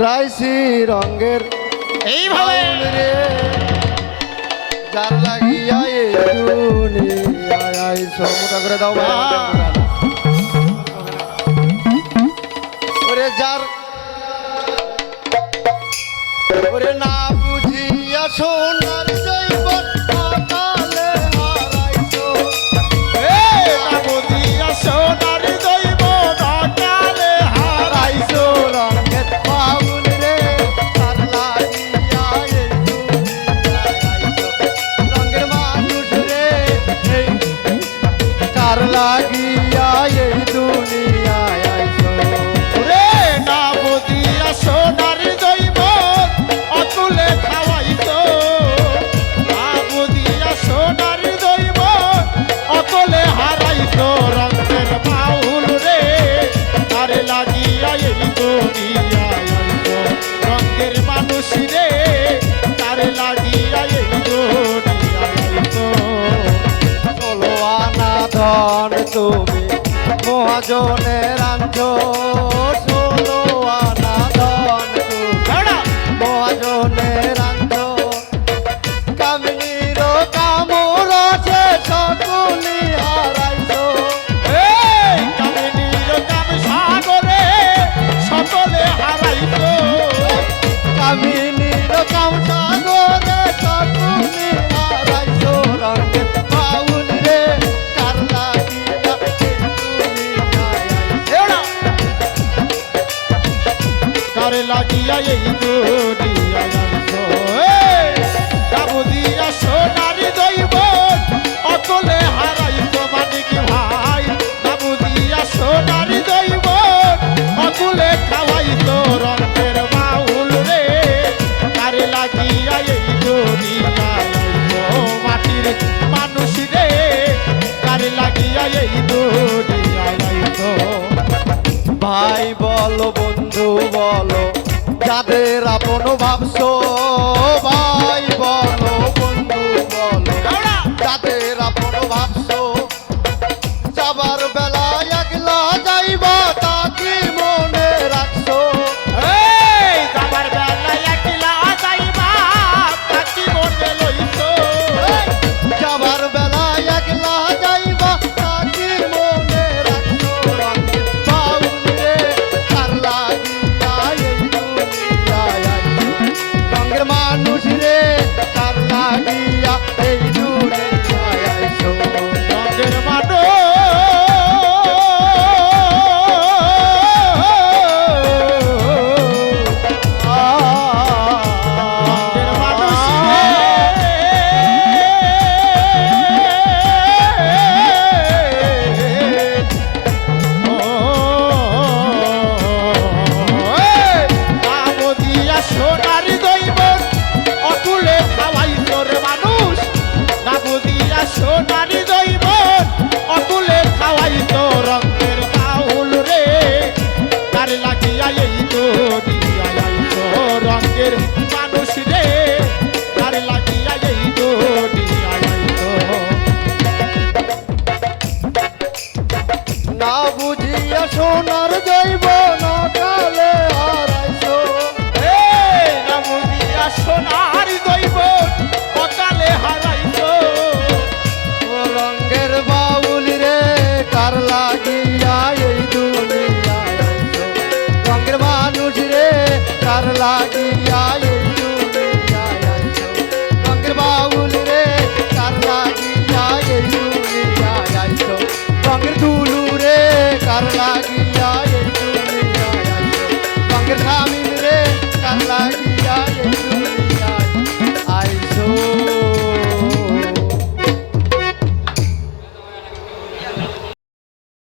Raisi রঙের এইভাবে রে যার লাগিয়া এই দুনিয়ায় আইছো মোটা করে দাও ভাই ওরে যার ওরে না বুঝিয়া সোনার জৈবন কালে হারাইছো না বুঝিয়া সোনার দৈব কালে হারাইছো রঙের বাউল রে তার লাগিয়া এই দুনিয়ায় আইছো রঙের মানুষ রে এই তার লাগিয়া এই দুনিয়ায় আইছো রে না বুঝিয়া সোনার দৈব অতুলে খাওয়াইতো না বুঝিয়া সোনার দৈব অতুলে হারাইতো রঙের বাউল রে তার লাগিয়া এই দুনিয়ায় আইতো রঙের মানুষ রে তার লাগিয়া এই দুনিয়ায় আইতো ষোলো আনা ধন তুমি মহাজনের আঞ্চো ষোলো আনা ধন তুমি মহাজনের আঞ্চো কামিনীর কামর আছে সকলি হারাইছো এই কামিনীর কাম সাগরে সকলে হারাইতো কামিনীর কাম সাগরে সকলি হারাইছো রঙের বাউল রে কার লাগিয়া কারে লাগিয়া এই দুনিয়ায় আইছো কাবুদিয়া সোনারি দৈব অকলে হারাইতো মানিক ভাই কাবুদিয়া সোনারি দৈব অকলে খাওয়াইতো রঙের বাউল রে কারে লাগিয়া এই দুনিয়ায় আইছো মাটির মানুষ রে কারে লাগিয়া এই দুনিয়ায় আইছো ভাই বলো বন্ধু বলো যাদের আপন ভাবছো ভাই বলো বন্ধু বলো যাদের আপন ভাবছো যাবার বেলায় একলা যাইবা তা কি মনে রাখছো এই যাবার বেলায় একলা যাইবা তাকি মনে লইছো যাবার বেলায় একলা যাইবা তা কি মনে রাখছো রঙের বাউল রে কার লাগিয়া এই দুনিয়ায় আইছো রঙের মানুষ রে কার লাগিয়া এই দুনিয়ায় আইছো রঙের মানুষ রঙের মানুষ দিয়া সোনার দৈব অতুলে খাওয়াইতো রে মানুষ দিয়া সোনার দৈব অতুলে খাওয়াইতো রঙের বাউল রে তার লাগিয়া এই দুনিয়ায় আইতো রঙের মানুষ রে তার লাগিয়া এই দুনিয়ায় আইতো না বুঝিয়া সোনার জৈব নকালে হারাইছো এই না বুঝিয়া সোনার দৈব অকালে হারাইতো ও রঙের বাউল রে কার লাগিয়া এই দুনিয়ায় আইছো রঙের মানুষ রে কার লাগিয়া